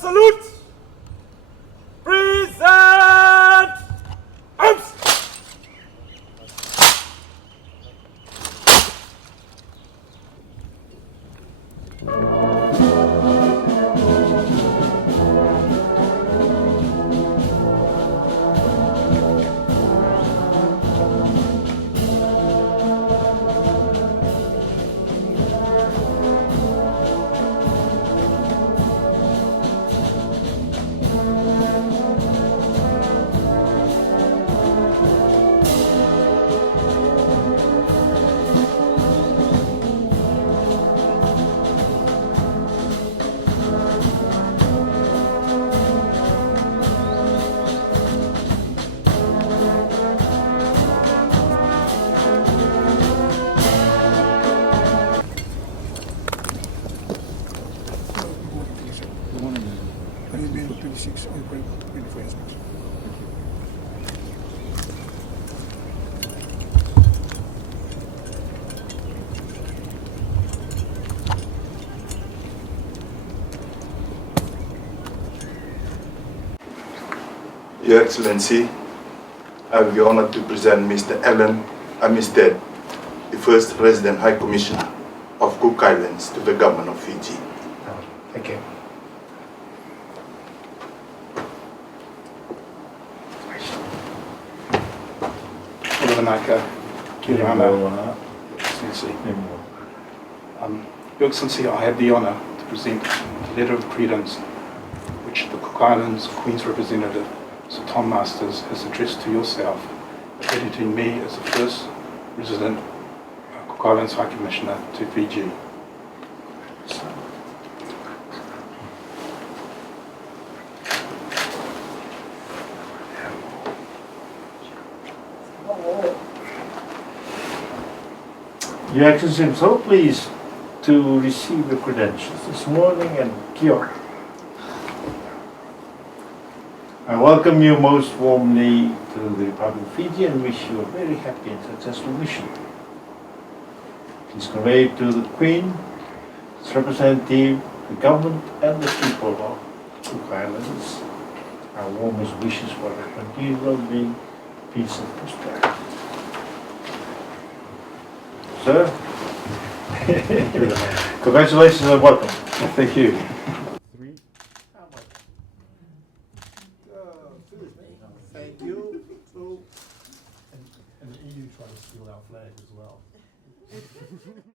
salute! Present! Arms! I've been 26 or 24 years. Your Excellency, I will be honored to present Mr. Alan Armistead, the first Resident High Commissioner of Cook Islands, to the government of Fiji. Thank you. Your Excellency, I have the honour to present the letter of credence which the Cook Islands Queen's representative, Sir Tom Masters, has addressed to yourself, accrediting me as the first resident Cook Islands High Commissioner to Fiji. Your Excellency, I'm so pleased to receive your credentials this morning, and kia. I welcome you most warmly to the Republic of Fiji and wish you a very happy and successful mission. Please convey to the Queen, its representative, the government and the people of Cook Islands our warmest wishes for their continued well-being, peace and prosperity. Sir, congratulations and welcome. Thank you. Thank you. And the EU tried to steal our flag as well.